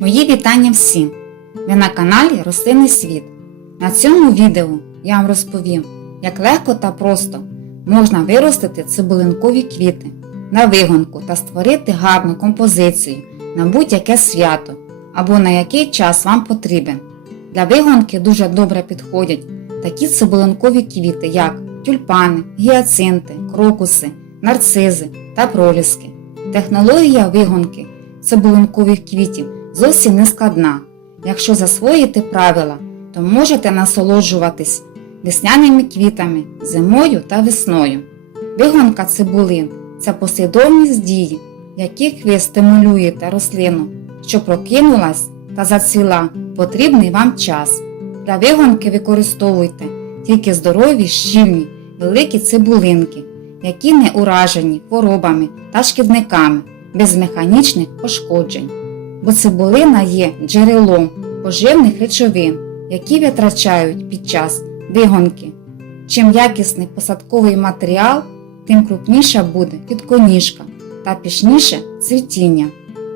Мої вітання всім! Ви на каналі Рослинний світ. На цьому відео я вам розповім, як легко та просто можна виростити цибулинкові квіти на вигонку та створити гарну композицію на будь-яке свято або на який час вам потрібен. Для вигонки дуже добре підходять такі цибулинкові квіти, як тюльпани, гіацинти, крокуси, нарцизи та проліски. Технологія вигонки цибулинкових квітів зовсім не складна. Якщо засвоїти правила, то можете насолоджуватись весняними квітами зимою та весною. Вигонка цибулин – це послідовність дій, в яких ви стимулюєте рослину, що прокинулась та зацвіла в потрібний вам час. Для вигонки використовуйте тільки здорові, щільні, великі цибулинки, які не уражені хворобами та шкідниками, без механічних пошкоджень. Бо цибулина є джерелом поживних речовин, які витрачають під час вигонки. Чим якісний посадковий матеріал, тим крупніша буде квітконіжка та пишніше цвітіння.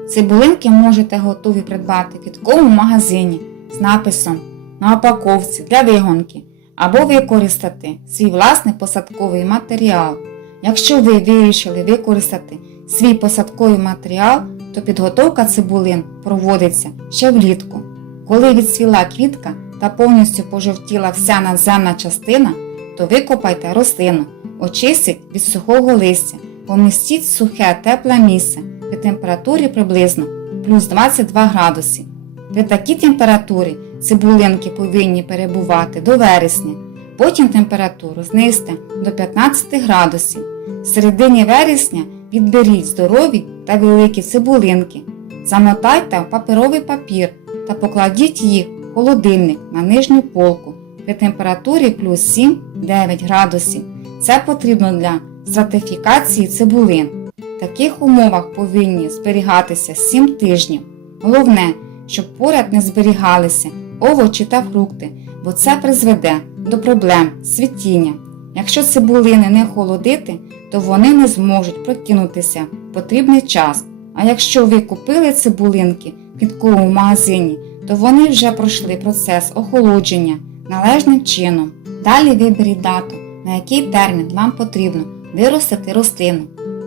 Цибулинки можете готові придбати в квітковому магазині з написом на упаковці для вигонки або використати свій власний посадковий матеріал. Якщо ви вирішили використати свій посадковий матеріал, то підготовка цибулин проводиться ще влітку. Коли відцвіла квітка та повністю пожовтіла вся надземна частина, то викопайте рослину, очистіть від сухого листя, помістіть в сухе тепле місце при температурі приблизно плюс 22 градусів. При такій температурі цибулинки повинні перебувати до вересня, потім температуру знизьте до 15 градусів. В середині вересня відберіть здорові та великі цибулинки, замотайте в паперовий папір та покладіть їх в холодильник на нижню полку при температурі плюс 7-9 градусів. Це потрібно для стратифікації цибулин. В таких умовах повинні зберігатися 7 тижнів. Головне, щоб поряд не зберігалися овочі та фрукти, бо це призведе до проблем з цвітінням. Якщо цибулини не охолодити, то вони не зможуть прокинутися в потрібний час. А якщо ви купили цибулинки в квітковому магазині, то вони вже пройшли процес охолодження належним чином. Далі виберіть дату, на який термін вам потрібно виростити рослину.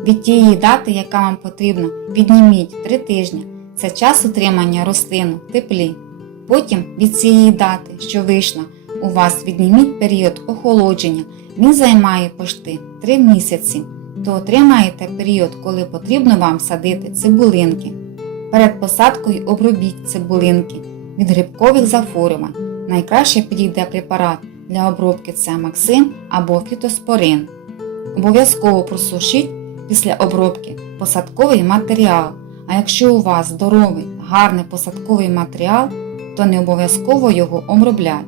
Від тієї дати, яка вам потрібна, відніміть 3 тижні. Це час утримання рослини в теплі. Потім від цієї дати, що вийшла, у вас відніміть період охолодження. Він займає почти 3 місяці, то отримаєте період, коли потрібно вам садити цибулинки. Перед посадкою обробіть цибулинки від грибкових захворювань. Найкраще підійде препарат для обробки – це Максим або Фітоспорин. Обов'язково просушіть після обробки посадковий матеріал, а якщо у вас здоровий, гарний посадковий матеріал, то не обов'язково його обробляти.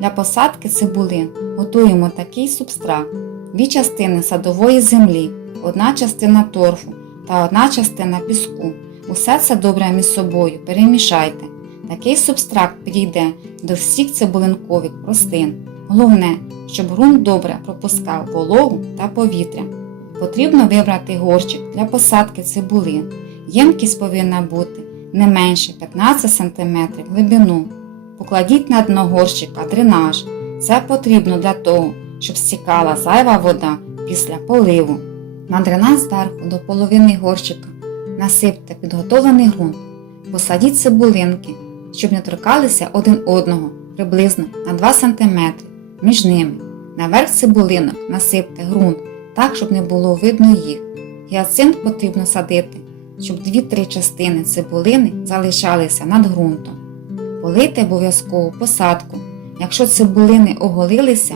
Для посадки цибулин готуємо такий субстрат: 2 частини садової землі, 1 частина торфу та 1 частина піску. Усе це добре між собою перемішайте. Такий субстрат підійде до всіх цибулинкових рослин. Головне, щоб ґрунт добре пропускав вологу та повітря. Потрібно вибрати горщик для посадки цибулин. Ємкість повинна бути не менше 15 см в глибину. Покладіть на дно горщика дренаж. Це потрібно для того, щоб стікала зайва вода після поливу. На дренаж зверху до половини горщика насипте підготовлений ґрунт. Посадіть цибулинки, щоб не торкалися один одного, приблизно на 2 см між ними. Наверх цибулинок насипте ґрунт так, щоб не було видно їх. Гіацинт потрібно садити, щоб 2-3 частини цибулини залишалися над ґрунтом. Полийте обов'язково посадку. Якщо цибулини оголилися,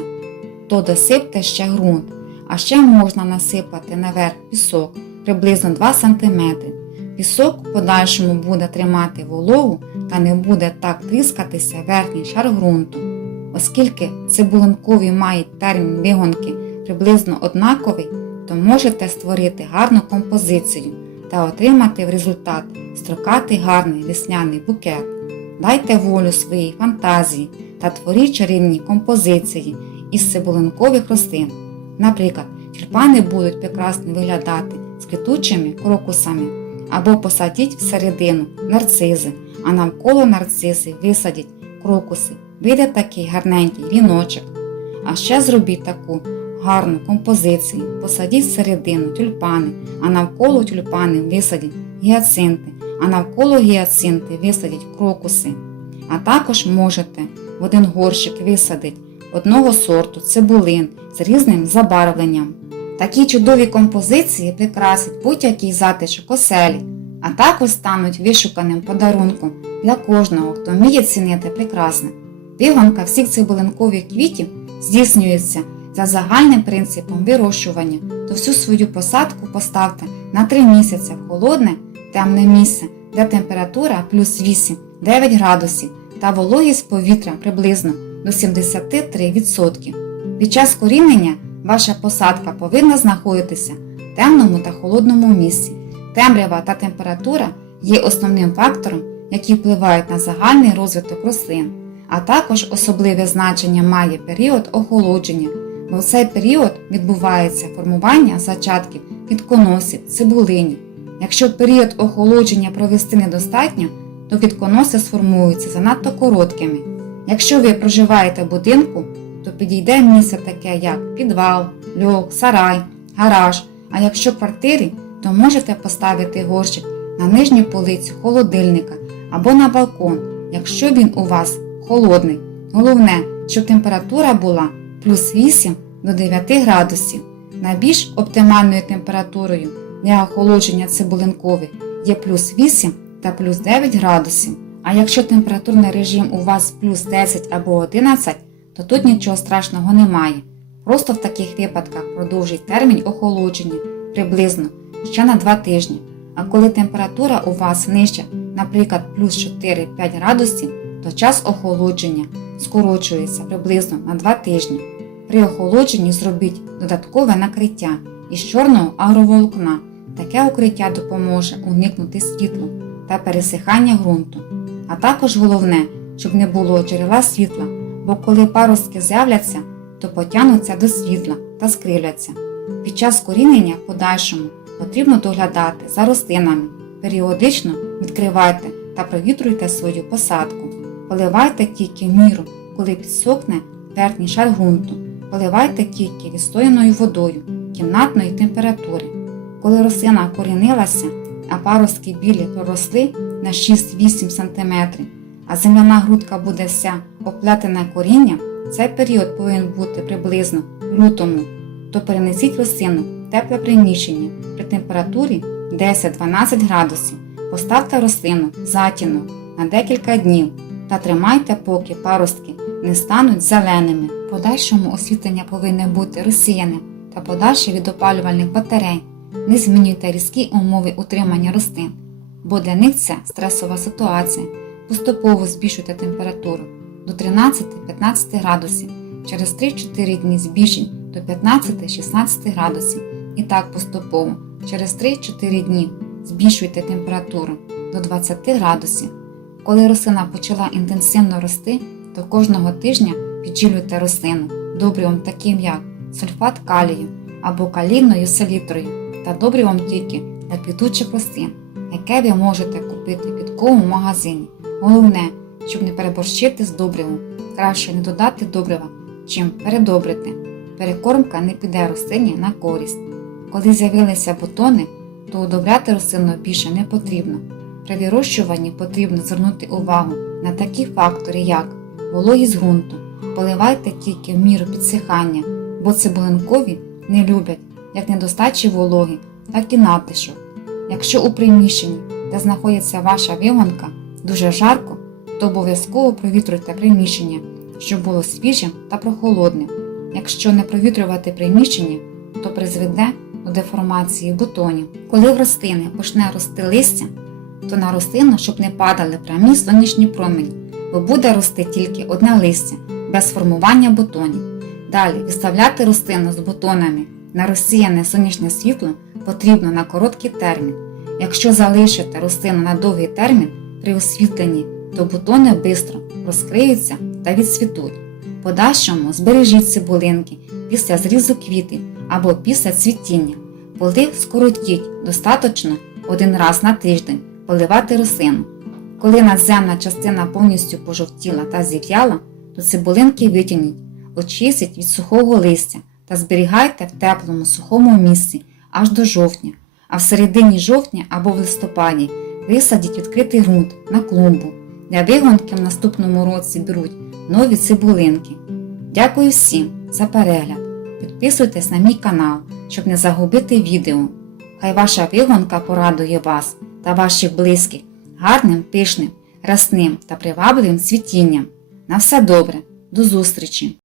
то досипте ще ґрунт, а ще можна насипати наверх пісок приблизно 2 см. Пісок в подальшому буде тримати вологу та не буде так тріскатися верхній шар ґрунту. Оскільки цибулинкові мають термін вигонки приблизно однаковий, то можете створити гарну композицію та отримати в результат строкатий гарний весняний букет. Дайте волю своїй фантазії та творіть чарівні композиції із цибулинкових рослин. Наприклад, тюльпани будуть прекрасно виглядати з квітучими крокусами, або посадіть всередину нарцизи, а навколо нарциси висадіть крокуси. Вийде такий гарненький віночок. А ще зробіть таку гарну композицію. Посадіть всередину тюльпани, а навколо тюльпани висадіть гіацинти, а навколо гіацинти висадіть крокуси. А також можете в один горщик висадити одного сорту цибулин з різним забарвленням. Такі чудові композиції прикрасять будь-який затишок оселі, а також стануть вишуканим подарунком для кожного, хто вміє цінити прекрасне. Вигонка всіх цибулинкових квітів здійснюється за загальним принципом вирощування, то всю свою посадку поставте на 3 місяці в холодне, темне місце, де температура плюс 8-9 градусів та вологість повітря приблизно до 73%. Під час корінення ваша посадка повинна знаходитися в темному та холодному місці. Темрява та температура є основним фактором, які впливають на загальний розвиток рослин. А також особливе значення має період охолодження, бо в цей період відбувається формування зачатків квітконосів, цибулинів. Якщо період охолодження провести недостатньо, то квітконоси сформуються занадто короткими. Якщо ви проживаєте в будинку, то підійде місце таке як підвал, льох, сарай, гараж, а якщо в квартирі, то можете поставити горщик на нижню полицю холодильника або на балкон, якщо він у вас холодний. Головне, щоб температура була плюс 8 до 9 градусів. Найбільш оптимальною температурою для охолодження цибулинкових є плюс 8 та плюс 9 градусів. А якщо температурний режим у вас плюс 10 або 11, то тут нічого страшного немає. Просто в таких випадках продовжіть термін охолодження приблизно ще на 2 тижні. А коли температура у вас нижча, наприклад, плюс 4-5 градусів, то час охолодження скорочується приблизно на 2 тижні. При охолодженні зробіть додаткове накриття із чорного агроволокна. Таке укриття допоможе уникнути світла та пересихання ґрунту. А також головне, щоб не було джерела світла, бо коли паростки з'являться, то потягнуться до світла та скривляться. Під час корінення в подальшому потрібно доглядати за рослинами. Періодично відкривайте та провітруйте свою посадку. Поливайте тільки в міру, коли підсохне верхній шар ґрунту. Поливайте тільки відстояною водою кімнатної температури. Коли рослина корінилася, а паростки білі проросли на 6-8 см, а земляна грудка буде вся оплетена корінням, цей період повинен бути приблизно в лютому, то перенесіть рослину в тепле приміщення при температурі 10-12 градусів. Поставте рослину в затінок на декілька днів та тримайте, поки паростки не стануть зеленими. В подальшому освітлення повинне бути розсіяним та подальше від опалювальних батарей. Не змінюйте різкі умови утримання рослин, бо для них це стресова ситуація. Поступово збільшуйте температуру до 13-15 градусів, через 3-4 дні збільшіть до 15-16 градусів і так поступово, через 3-4 дні збільшуйте температуру до 20 градусів. Коли рослина почала інтенсивно рости, то кожного тижня підживлюйте рослину добривом таким як сульфат калію або калійною селітрою та добривом тільки для квітучих рослин, яке ви можете купити в квітковому магазині. Головне, щоб не переборщити з добривом, краще не додати добрива, чим передобрити. Перекормка не піде рослині на користь. Коли з'явилися бутони, то удобряти рослину більше не потрібно. При вирощуванні потрібно звернути увагу на такі фактори, як вологість ґрунту. Поливайте тільки в міру підсихання, бо цибулинкові не люблять як недостачі вологи, так і надлишок. Якщо у приміщенні, де знаходиться ваша вигонка, дуже жарко, то обов'язково провітруйте приміщення, щоб було свіжим та прохолодним. Якщо не провітрювати приміщення, то призведе до деформації бутонів. Коли в рослини почне рости листя, то на рослину, щоб не падали прямі сонячні промені, бо буде рости тільки одне листя, без формування бутонів. Далі відставляти рослину з бутонами на розсіяне сонячне світло потрібно на короткий термін. Якщо залишите рослину на довгий термін при освітленні, то бутони швидко розкриються та відцвітуть. В подальшому збережіть цибулинки після зрізу квітів або після цвітіння. Полив скоротіть, достатньо один раз на тиждень поливати рослину. Коли надземна частина повністю пожовтіла та зів'яла, то цибулинки витягніть, очистіть від сухого листя та зберігайте в теплому сухому місці аж до жовтня, а в середині жовтня або в листопаді висадіть відкритий ґрунт на клумбу. Для вигонки в наступному році беруть нові цибулинки. Дякую всім за перегляд. Підписуйтесь на мій канал, щоб не загубити відео. Хай ваша вигонка порадує вас та ваших близьких гарним, пишним, рясним та привабливим цвітінням. На все добре, до зустрічі!